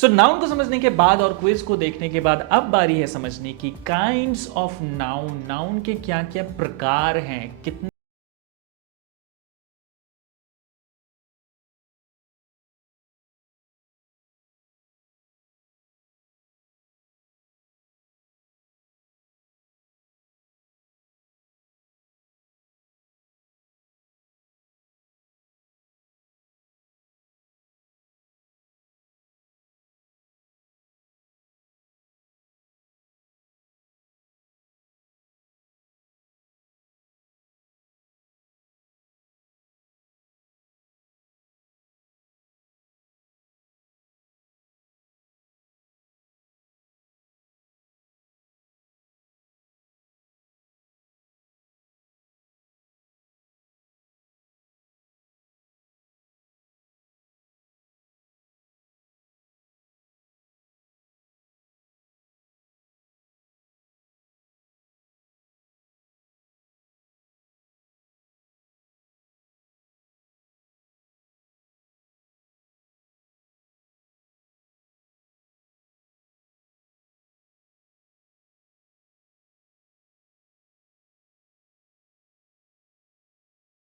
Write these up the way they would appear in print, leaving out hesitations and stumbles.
सो noun को समझने के बाद और क्विज को देखने के बाद अब बारी है समझने की काइंड्स ऑफ नाउन, नाउन के क्या क्या प्रकार हैं, कितने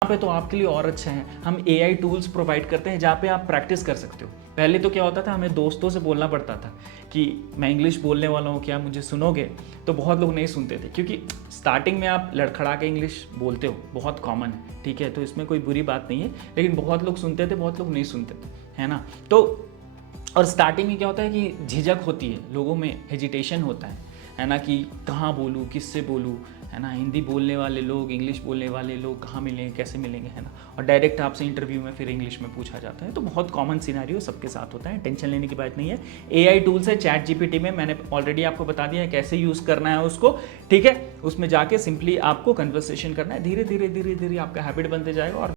यहाँ पे तो आपके लिए और अच्छा है, हम AI टूल्स प्रोवाइड करते हैं जहाँ पे आप प्रैक्टिस कर सकते हो। पहले तो क्या होता था, हमें दोस्तों से बोलना पड़ता था कि मैं इंग्लिश बोलने वाला हूँ, क्या मुझे सुनोगे? तो बहुत लोग नहीं सुनते थे, क्योंकि स्टार्टिंग में आप लड़खड़ा के इंग्लिश बोलते हो, बहुत कॉमन है, ठीक है, तो इसमें कोई बुरी बात नहीं है। लेकिन बहुत लोग सुनते थे, बहुत लोग नहीं सुनते थे, है ना। तो और स्टार्टिंग में क्या होता है कि झिझक होती है, लोगों में हेजिटेशन होता है ना, कि कहाँ बोलूँ, किससे बोलूँ, है ना, हिंदी बोलने वाले लोग, इंग्लिश बोलने वाले लोग कहाँ मिलेंगे, कैसे मिलेंगे, है ना। और डायरेक्ट आपसे इंटरव्यू में फिर इंग्लिश में पूछा जाता है, तो बहुत कॉमन सिनेरियो सबके साथ होता है, टेंशन लेने की बात नहीं है। AI टूल्स है चैट GPT में, मैंने ऑलरेडी आपको बता दिया है कैसे यूज़ करना है उसको, ठीक है। उसमें जाके सिंपली आपको कन्वर्सेशन करना है, धीरे धीरे धीरे धीरे आपका हैबिट बनते जाएगा। और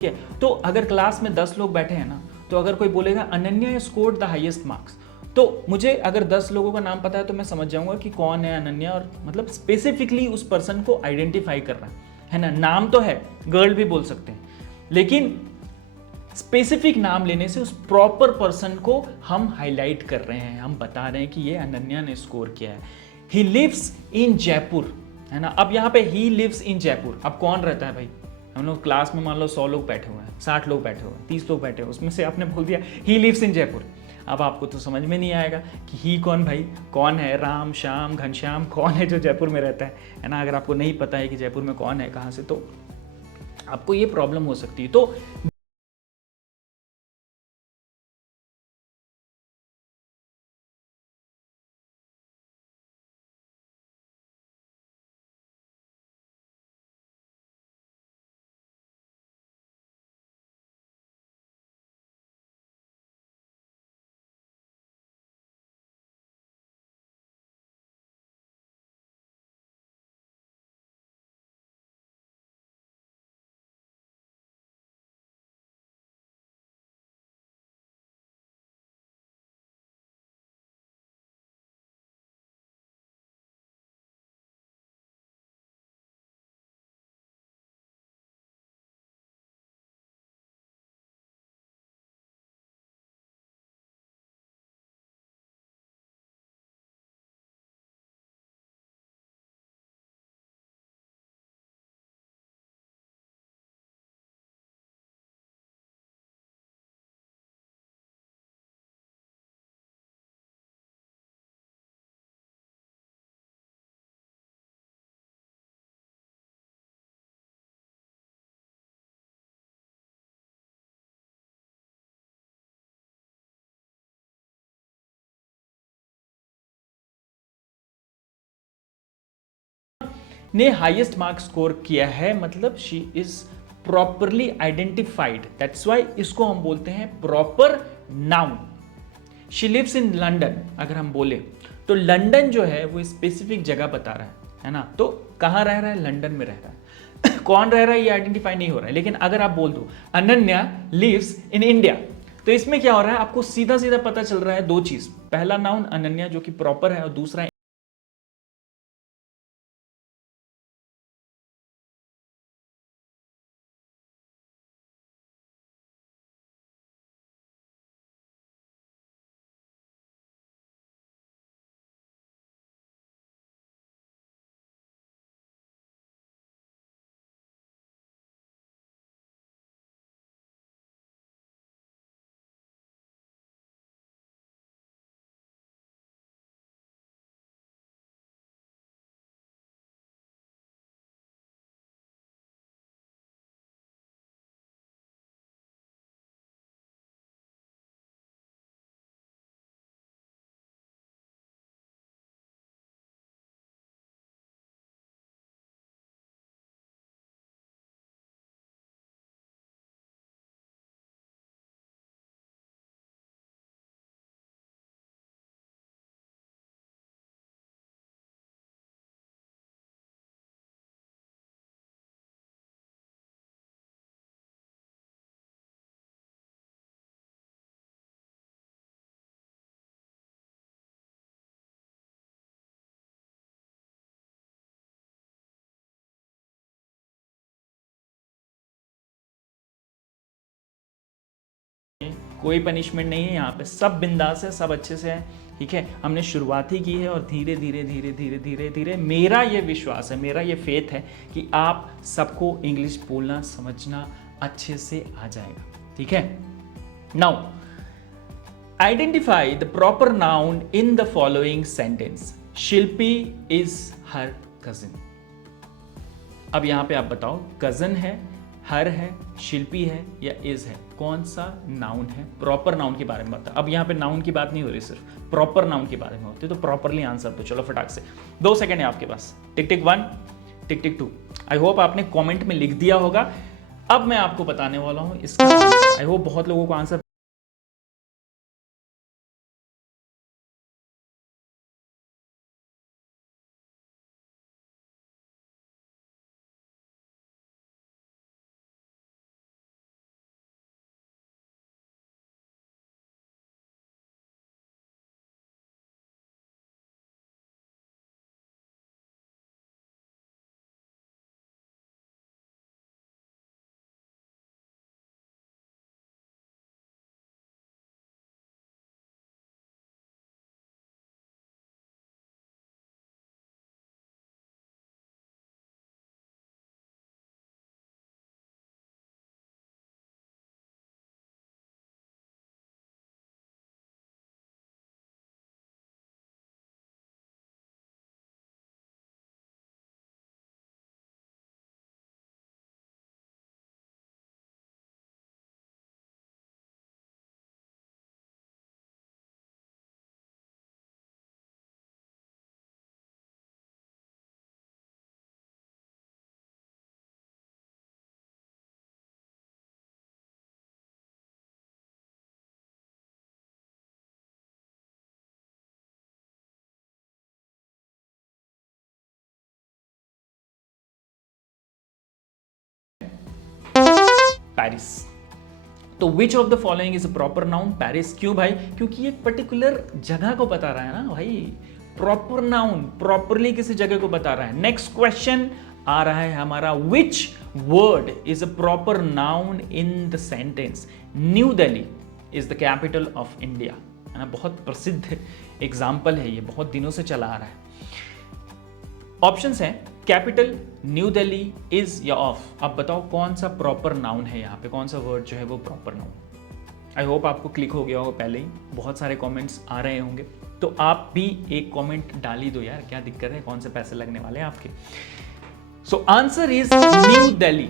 ठीक है, तो अगर क्लास में 10 लोग बैठे हैं ना, तो अगर कोई बोलेगा Ananya scored the highest marks, तो मुझे अगर 10 लोगों का नाम पता है तो मैं समझ जाऊंगा कि कौन है अनन्या, और मतलब स्पेसिफिकली उस पर्सन को आइडेंटिफाई कर रहा है ना। नाम तो है, गर्ल भी बोल सकते हैं, लेकिन स्पेसिफिक नाम लेने से उस प्रॉपर पर्सन को हम हाईलाइट कर रहे हैं, हम बता रहे हैं कि ये अनन्या ने स्कोर किया है। ही लिव्स इन जयपुर, है ना। अब यहाँ पे ही लिव्स इन जयपुर, अब कौन रहता है भाई? हम लोग क्लास में मान लो 100 लोग बैठे हुए हैं, 60 लोग बैठे हुए हैं, 30 लोग बैठे हुए हैं, उसमें से आपने बोल दिया ही लिव्स इन जयपुर। अब आपको तो समझ में नहीं आएगा कि ही कौन भाई, कौन है राम श्याम घनश्याम, कौन है जो जयपुर में रहता है ना। अगर आपको नहीं पता है कि जयपुर में कौन है कहाँ से, तो आपको ये प्रॉब्लम हो सकती है। तो ने हाईएस्ट मार्क स्कोर किया है, मतलब she is properly identified, that's why इसको हम बोलते हैं proper noun. She lives in London, अगर हम बोले तो लंदन जो है वो स्पेसिफिक जगह बता रहा है ना, तो कहाँ रह रहा है, लंदन में रह रहा है। कौन रह रहा है ये आइडेंटिफाई नहीं हो रहा है, लेकिन अगर आप बोल दो अनन्या लिव्स इन इंडिया, तो इसमें क्या हो रहा है, आपको सीधा सीधा पता चल रहा है दो चीज, पहला नाउन अनन्या जो कि प्रॉपर है, और दूसरा कोई पनिशमेंट नहीं है यहाँ पे, सब बिंदास है, सब अच्छे से है, ठीक है। हमने शुरुआत ही की है और धीरे धीरे धीरे धीरे धीरे धीरे मेरा ये विश्वास है, मेरा ये फेथ है कि आप सबको इंग्लिश बोलना समझना अच्छे से आ जाएगा, ठीक है। Now identify the proper noun in the following sentence. Shilpi is her cousin. अब यहां पे आप बताओ, कजन है, हर है, शिल्पी है या इज है, कौन सा नाउन है, प्रॉपर नाउन के बारे में बताओ। अब यहाँ पे नाउन की बात नहीं हो रही, सिर्फ प्रॉपर नाउन के बारे में होती है, तो प्रॉपरली आंसर दो, चलो फटाक से। 2 सेकंड है आपके पास, टिक टिक 1, टिक टिक 2। आई होप आपने कमेंट में लिख दिया होगा। अब मैं आपको बताने वाला हूं इसका आंसर। आई होप बहुत लोगों को आंसर पेरिस। तो which of the following is a proper noun, Paris. क्यों भाई, क्योंकि एक पर्टिकुलर जगह को बता रहा है ना भाई, प्रॉपर नाउन प्रॉपरली किसी जगह को बता रहा है। नेक्स्ट क्वेश्चन आ रहा है हमारा, which word is a proper noun in the sentence. New Delhi is the capital of India, है ना, बहुत प्रसिद्ध एग्जाम्पल है ये, बहुत दिनों से चला आ रहा है। ऑप्शंस हैं कैपिटल, न्यू दिल्ली, इज या ऑफ। आप बताओ कौन सा प्रॉपर नाउन है यहाँ पे, कौन सा वर्ड जो है वो प्रॉपर नाउन। आई होप आपको क्लिक हो गया होगा पहले ही, बहुत सारे कमेंट्स आ रहे होंगे, तो आप भी एक कमेंट डाल ही दो यार, क्या दिक्कत है, कौन से पैसे लगने वाले हैं आपके। So answer is new Delhi.